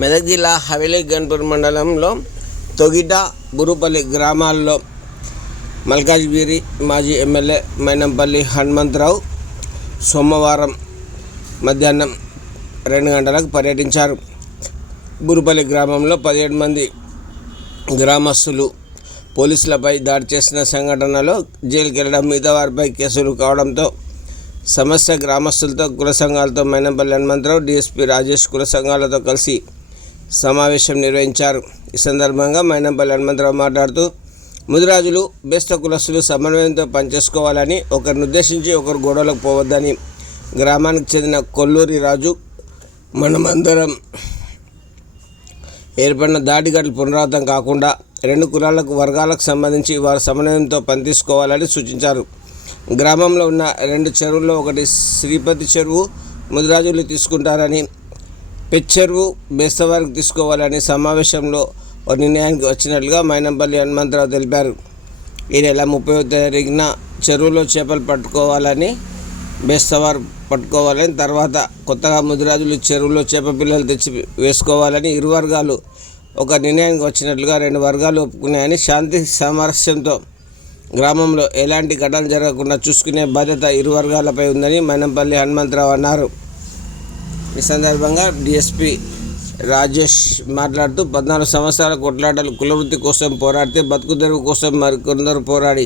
మెదక్ జిల్లా హవేలీ గన్పూర్ మండలంలో తొగిట బురుపల్లి గ్రామాల్లో మల్కాజ్గిరి మాజీ ఎమ్మెల్యే మైనంపల్లి హనుమంతరావు సోమవారం మధ్యాహ్నం రెండు గంటలకు పర్యటించారు. బురుపల్లి గ్రామంలో పదిహేడు మంది గ్రామస్తులు పోలీసులపై దాడి చేసిన సంఘటనలో జైలుకి వెళ్ళడం మిగతా వారిపై కేసులు కావడంతో సమస్య గ్రామస్తులతో కుల సంఘాలతో మైనంపల్లి హనుమంతరావు డీఎస్పీ రాజేష్ కుల సంఘాలతో కలిసి సమావేశం నిర్వహించారు. ఈ సందర్భంగా మైనంపల్లి హనుమంతరావు మాట్లాడుతూ ముదిరాజులు బేస్త కులస్తులు సమన్వయంతో పనిచేసుకోవాలని ఒకరిని ఉద్దేశించి ఒకరు గొడవలకు పోవద్దని గ్రామానికి చెందిన కొల్లూరి రాజు మనమందరం ఏర్పడిన దాడిఘటలు పునరావృతం కాకుండా రెండు కులాలకు వర్గాలకు సంబంధించి వారు సమన్వయంతో పనితీసుకోవాలని సూచించారు. గ్రామంలో ఉన్న రెండు చెరువుల్లో ఒకటి శ్రీపతి చెరువు ముదిరాజులు తీసుకుంటారని పెచ్చెరువు బేస్తవారికి తీసుకోవాలని సమావేశంలో ఒక నిర్ణయానికి వచ్చినట్లుగా మైనంపల్లి హనుమంతరావు తెలిపారు. ఈ నెల ముప్పై తారీఖున చెరువులో చేపలు పట్టుకోవాలని బేస్తవారు పట్టుకోవాలని తర్వాత కొత్తగా ముదిరాజులు చెరువులో చేప పిల్లలు తెచ్చి వేసుకోవాలని ఇరు వర్గాలు ఒక నిర్ణయానికి వచ్చినట్లుగా రెండు వర్గాలు ఒప్పుకున్నాయని శాంతి సామరస్యంతో గ్రామంలో ఎలాంటి ఘటనలు జరగకుండా చూసుకునే బాధ్యత ఇరు వర్గాలపై ఉందని మైనంపల్లి హనుమంతరావు అన్నారు. ఈ సందర్భంగా డిఎస్పి రాజేష్ మాట్లాడుతూ పద్నాలుగు సంవత్సరాల కొట్లాటలు కులవృత్తి కోసం పోరాడితే బతుకు తెరువు కోసం మరికొందరు పోరాడి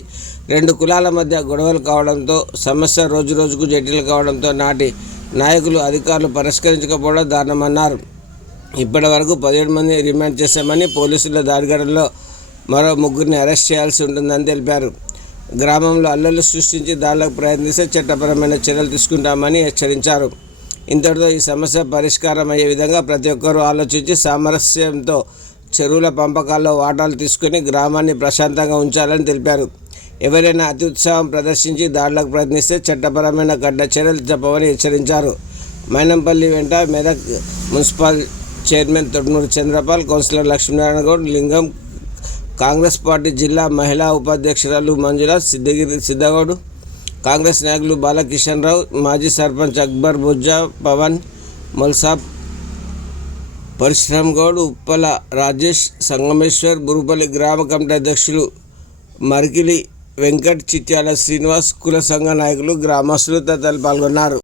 రెండు కులాల మధ్య గొడవలు కావడంతో సమస్య రోజు రోజుకు జటిలు కావడంతో నాటి నాయకులు అధికారులు పరిష్కరించకపోవడం దారుణమన్నారు. ఇప్పటి వరకు పదిహేడు మంది రిమాండ్ చేశామని పోలీసుల దాడిగడలో మరో ముగ్గురిని అరెస్ట్ చేయాల్సి ఉంటుందని తెలిపారు. గ్రామంలో అల్లర్లు సృష్టించి దాడులకు ప్రయత్నిస్తే చట్టపరమైన చర్యలు తీసుకుంటామని హెచ్చరించారు. ఇంతటితో ఈ సమస్య పరిష్కారం అయ్యే విధంగా ప్రతి ఒక్కరూ ఆలోచించి సామరస్యంతో చెరువుల పంపకాల్లో వాటాలు తీసుకుని గ్రామాన్ని ప్రశాంతంగా ఉంచాలని తెలిపారు. ఎవరైనా అతి ఉత్సాహం ప్రదర్శించి దాడులకు ప్రయత్నిస్తే చట్టపరమైన గడ్డ చర్యలు చెప్పవని హెచ్చరించారు. మైనంపల్లి వెంట Medak municipal chairman Thodmuru Chandrapal councillor Lakshminarayana Goud Lingam Congress party జిల్లా మహిళా ఉపాధ్యక్షురాలు మంజుల సిద్ధగిరి సిద్ధగౌడ్ కాంగ్రెస్ నాయకులు బాలకిషన్ రావు మాజీ సర్పంచ్ అక్బర్ బుజ్జా పవన్ మల్సాబ్ పరిశ్రమ్ గౌడ్ ఉప్పల రాజేష్ సంగమేశ్వర్ బురుపల్లి గ్రామ కమిటీ అధ్యక్షులు మరికిలి వెంకట్ చిత్యాల శ్రీనివాస్ కుల సంఘ నాయకులు గ్రామస్తులు తదితరులు పాల్గొన్నారు.